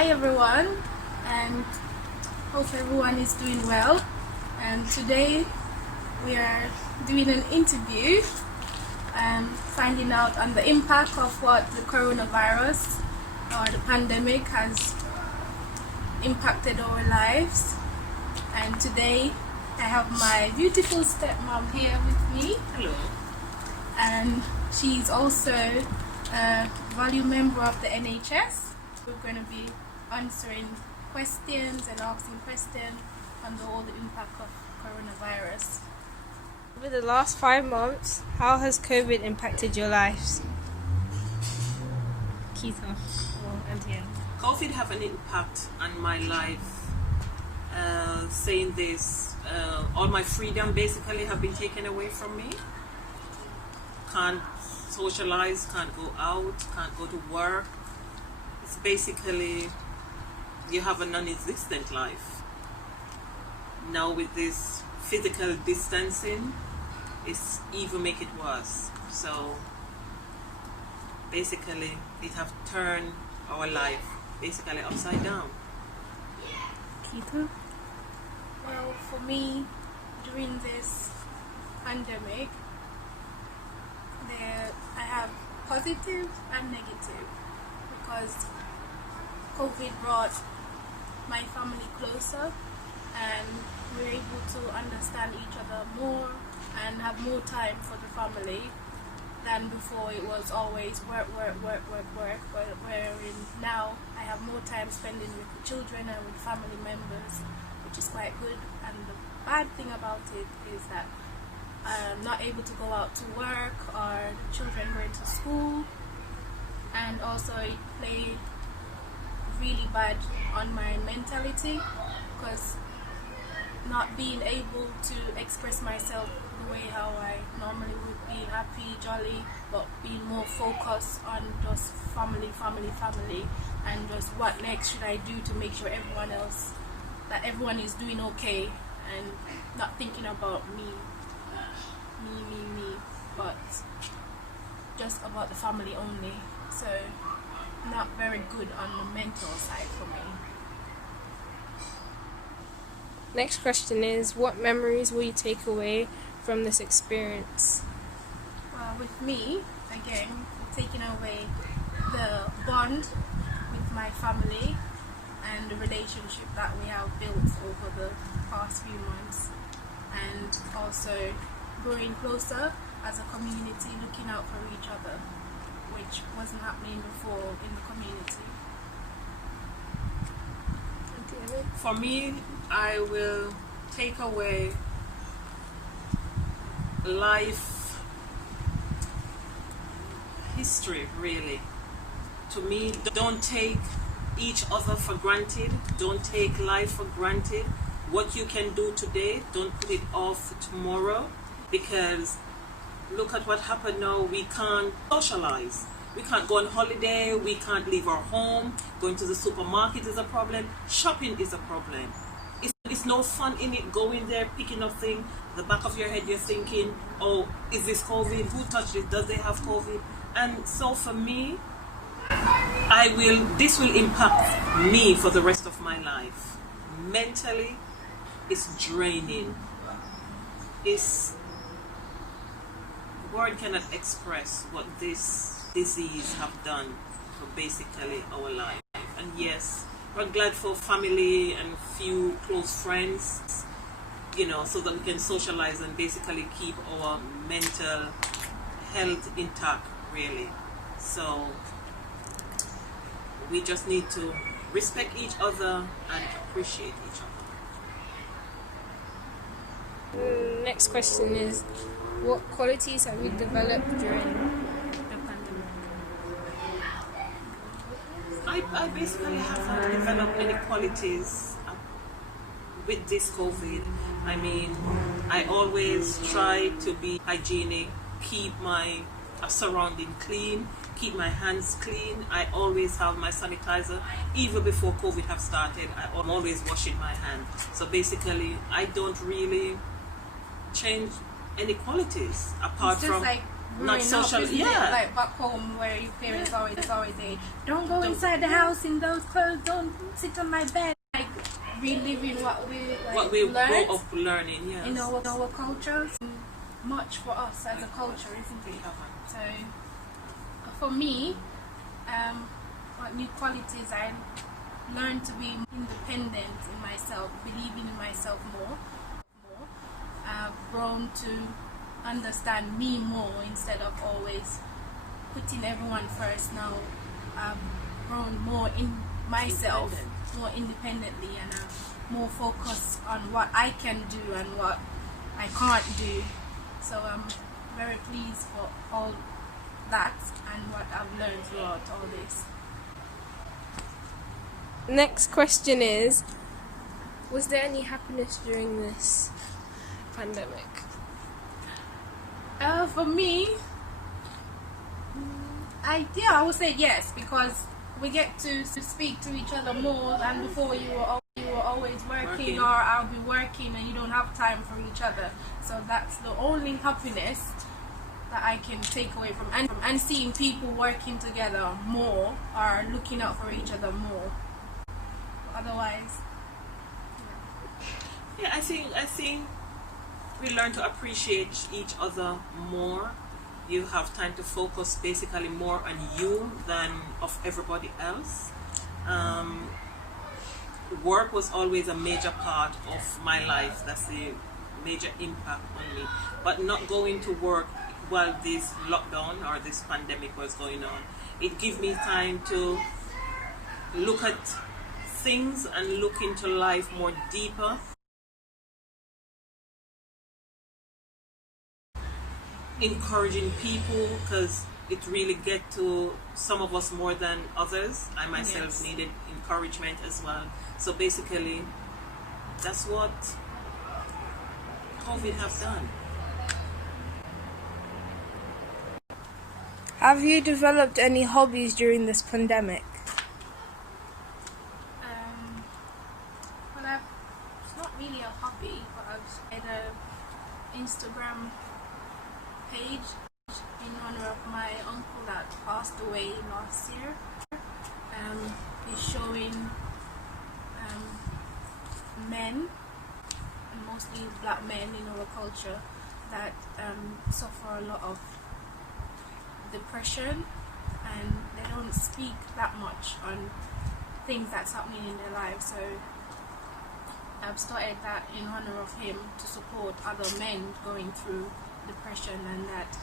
Hi everyone, and hope everyone is doing well. And today we are doing an interview finding out on the impact of what the coronavirus or the pandemic has impacted our lives. And today I have my beautiful stepmom here with me. Hello. And she's also a value member of the NHS. We're going to be answering questions and asking questions on all the impact of coronavirus. Over the last 5 months, how has COVID impacted your lives? Keita or Antia? COVID have an impact on my life. Saying this, all my freedom basically have been taken away from me. Can't socialize, can't go out, can't go to work. It's basically, you have a non-existent life. Now with this physical distancing, it's even make it worse. So basically, it have turned our life basically upside down. Keita? Well, for me, during this pandemic, I have positive and negative, because COVID brought my family closer and we're able to understand each other more and have more time for the family than before. It was always work, wherein now I have more time spending with the children and with family members, which is quite good. And the bad thing about it is that I'm not able to go out to work, or the children going to school, and also it played really bad on my mentality, because not being able to express myself the way how I normally would be, happy, jolly, but being more focused on just family, and just what next should I do to make sure everyone is doing okay, and not thinking about me, but just about the family only. So not very good on the mental side for me. Next question is, what memories will you take away from this experience? Well, with me, again, taking away the bond with my family and the relationship that we have built over the past few months, and also growing closer as a community, looking out for each other, which wasn't happening before in the community. For me, I will take away life history, really. To me, don't take each other for granted. Don't take life for granted. What you can do today, don't put it off tomorrow, because look at what happened now. We can't socialize. We can't go on holiday. We can't leave our home. Going to the supermarket is a problem. Shopping is a problem. It's no fun in it, going there, picking up things. The back of your head, you're thinking, oh, is this COVID? Who touched it? Does they have COVID? And so for me, this will impact me for the rest of my life. Mentally, it's draining. Word cannot express what this disease have done for basically our life. And yes, we're glad for family and few close friends, so that we can socialize and basically keep our mental health intact, really. So we just need to respect each other and appreciate each other. Next question is, what qualities have you developed during the pandemic? I basically haven't developed any qualities with this COVID. I mean, I always try to be hygienic, keep my surrounding clean, keep my hands clean. I always have my sanitizer. Even before COVID have started, I'm always washing my hands. So basically, I don't really change any qualities apart It's just from like not social. Isn't it? Yeah, Like back home where your parents always say, don't go inside the house in those clothes, don't sit on my bed. Like reliving what we learned grow up learning. Yes. in our cultures. Much for us as a culture, isn't it? So for me, what new qualities I learned to be independent in myself, believing in myself more. I've grown to understand me more instead of always putting everyone first. Now I've grown more in myself, more independently, and I'm more focused on what I can do and what I can't do. So I'm very pleased for all that and what I've learned throughout all this. Next question is, was there any happiness during this pandemic? For me, I would say yes, because we get to speak to each other more than before. You were always working, or I'll be working, and you don't have time for each other. So that's the only happiness that I can take away from and seeing people working together more or looking out for each other more. Otherwise, yeah, I think we learn to appreciate each other more. You have time to focus basically more on you than of everybody else. Work was always a major part of my life. That's the major impact on me. But not going to work while this lockdown or this pandemic was going on, it gave me time to look at things and look into life more deeper. Encouraging people, because it really get to some of us more than others. I myself needed encouragement as well. So basically, that's what COVID has done. Have you developed any hobbies during this pandemic? Well, it's not really a hobby, but I've made an Instagram page in honor of my uncle that passed away last year. It's showing men, and mostly black men in our culture, that suffer a lot of depression, and they don't speak that much on things that's happening in their lives. So I've started that in honor of him, to support other men going through depression, and that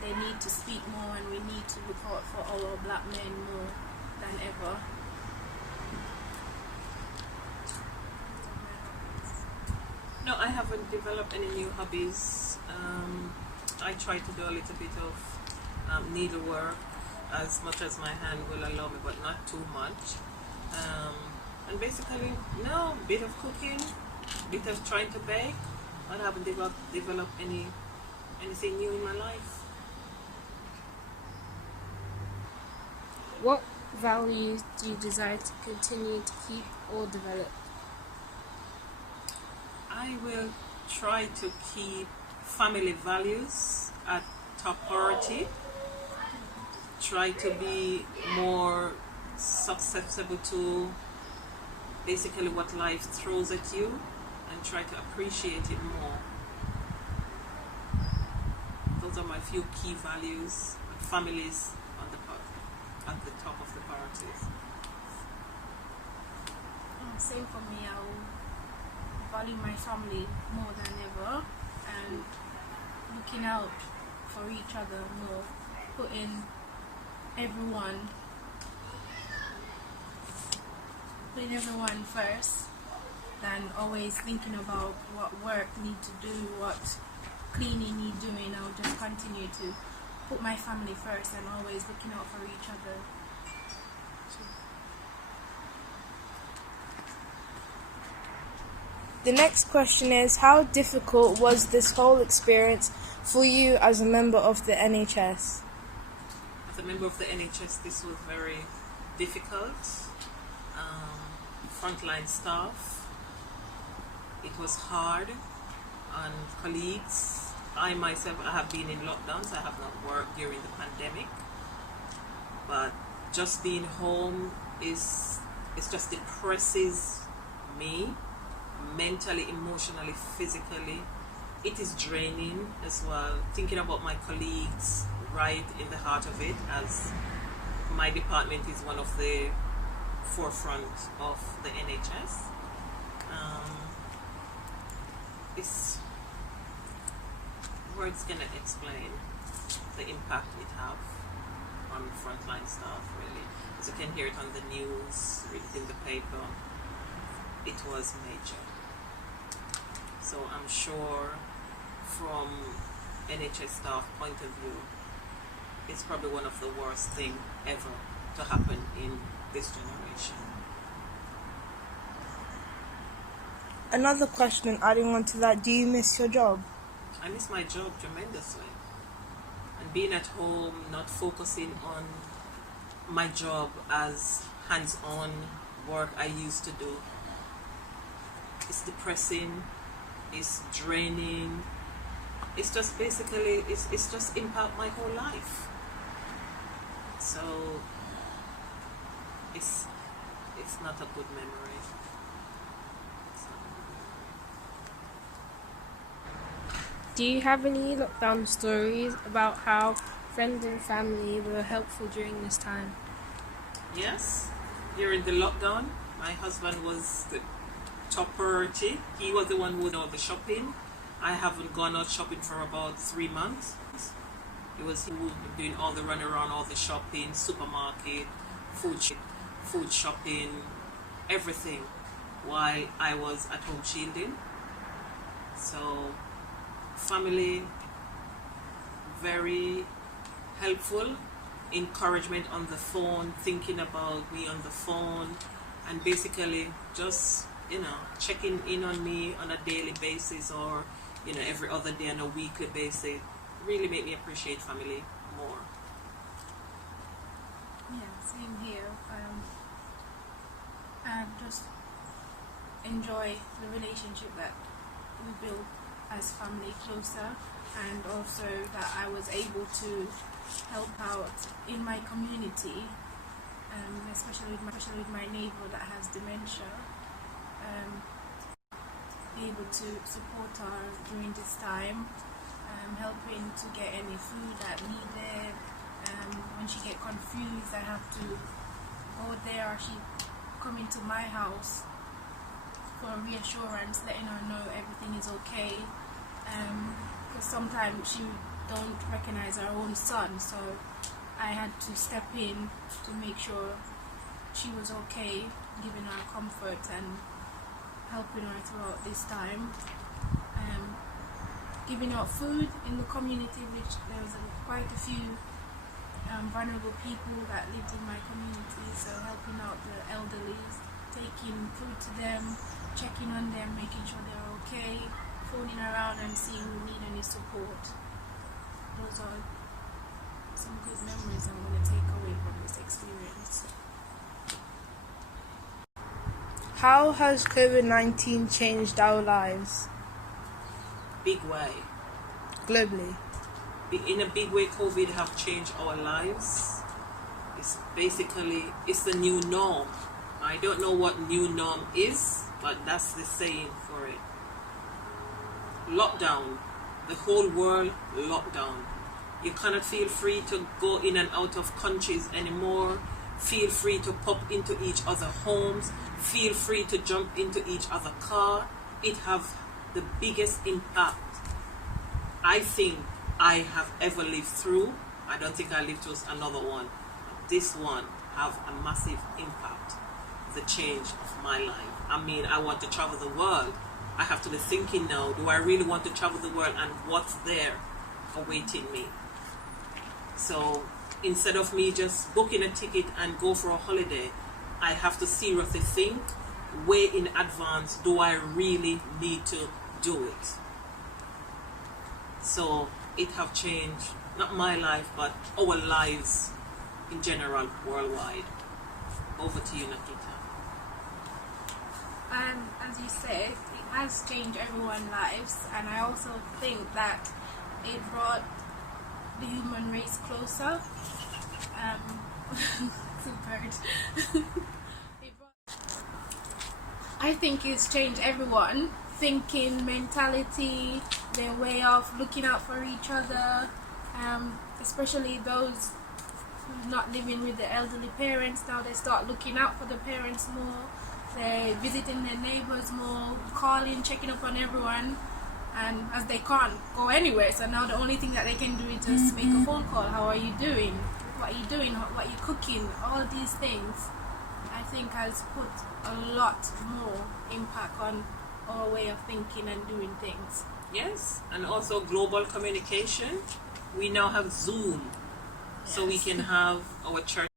they need to speak more, and we need to look out for our black men more than ever. No, I haven't developed any new hobbies. I try to do a little bit of needlework as much as my hand will allow me, but not too much. And basically, no, bit of cooking, bit of trying to bake, but I haven't developed anything new in my life. What values do you desire to continue to keep or develop? I will try to keep family values at top priority. Try to be more susceptible to basically what life throws at you, and try to appreciate it more. Those are my few key values. Families at the top of the priorities. Same for me. I will value my family more than ever, and looking out for each other more, putting everyone first, than always thinking about what work need to do, what cleaning need doing. I'll just continue to put my family first and always looking out for each other. The next question is, how difficult was this whole experience for you as a member of the NHS? As a member of the NHS, this was very difficult. Frontline staff, it was hard on colleagues, I myself, I have been in lockdowns. I have not worked during the pandemic, but just being home it just depresses me mentally, emotionally, physically. It is draining as well. Thinking about my colleagues right in the heart of it, as my department is one of the forefront of the NHS. It's words gonna explain the impact it have on frontline staff, really. As you can hear it on the news, read it in the paper, it was major. So I'm sure from NHS staff point of view, it's probably one of the worst things ever to happen in this generation. Another question adding on to that, do you miss your job? I miss my job tremendously. And being at home, not focusing on my job as hands-on work I used to do, it's depressing, it's draining, it's just basically, it's just impact my whole life. So it's not a good memory. Do you have any lockdown stories about how friends and family were helpful during this time? Yes, during the lockdown, my husband was the top priority. He was the one who did all the shopping. I haven't gone out shopping for about 3 months. It was him who was doing all the run around, all the shopping, supermarket, food shopping, everything, while I was at home shielding. So family, very helpful, encouragement on the phone, thinking about me on the phone, and basically just, checking in on me on a daily basis, or, every other day on a weekly basis, really made me appreciate family more. Yeah, same here. I just enjoy the relationship that we built as family closer, and also that I was able to help out in my community, especially with my neighbor that has dementia, be able to support her during this time, helping to get any food that needed. When she get confused, I have to go there, or she come into my house for reassurance, letting her know everything is okay, because sometimes she don't recognize her own son, so I had to step in to make sure she was okay, giving her comfort and helping her throughout this time, giving out food in the community, which there was quite a few vulnerable people that lived in my community, so helping out the elderly, taking food to them, checking on them, making sure they're okay, phoning around and seeing who need any support. Those are some good memories I'm going to take away from this experience. How has COVID-19 changed our lives? Big way. Globally? In a big way, COVID have changed our lives. It's the new norm. I don't know what new norm is, but that's the saying for it. Lockdown. The whole world lockdown. You cannot feel free to go in and out of countries anymore. Feel free to pop into each other's homes. Feel free to jump into each other's car. It have the biggest impact I think I have ever lived through. I don't think I lived through another one. This one have a massive impact. The change of my life. I mean, I want to travel the world. I have to be thinking now, do I really want to travel the world, and what's there awaiting me? So instead of me just booking a ticket and go for a holiday, I have to seriously think way in advance, do I really need to do it? So it have changed, not my life, but our lives in general, worldwide. Over to you, Nakita. And as you said, it has changed everyone's lives, and I also think that it brought the human race closer. I think it's changed everyone thinking, mentality, their way of looking out for each other, especially those who's not living with the elderly parents. Now they start looking out for the parents more, they're visiting their neighbors more, calling, checking up on everyone, and as they can't go anywhere, so now the only thing that they can do is just make a phone call. How are you doing? What are you doing? What are you cooking? All these things I think has put a lot more impact on our way of thinking and doing things. Yes, and also global communication. We now have Zoom, so we can have our church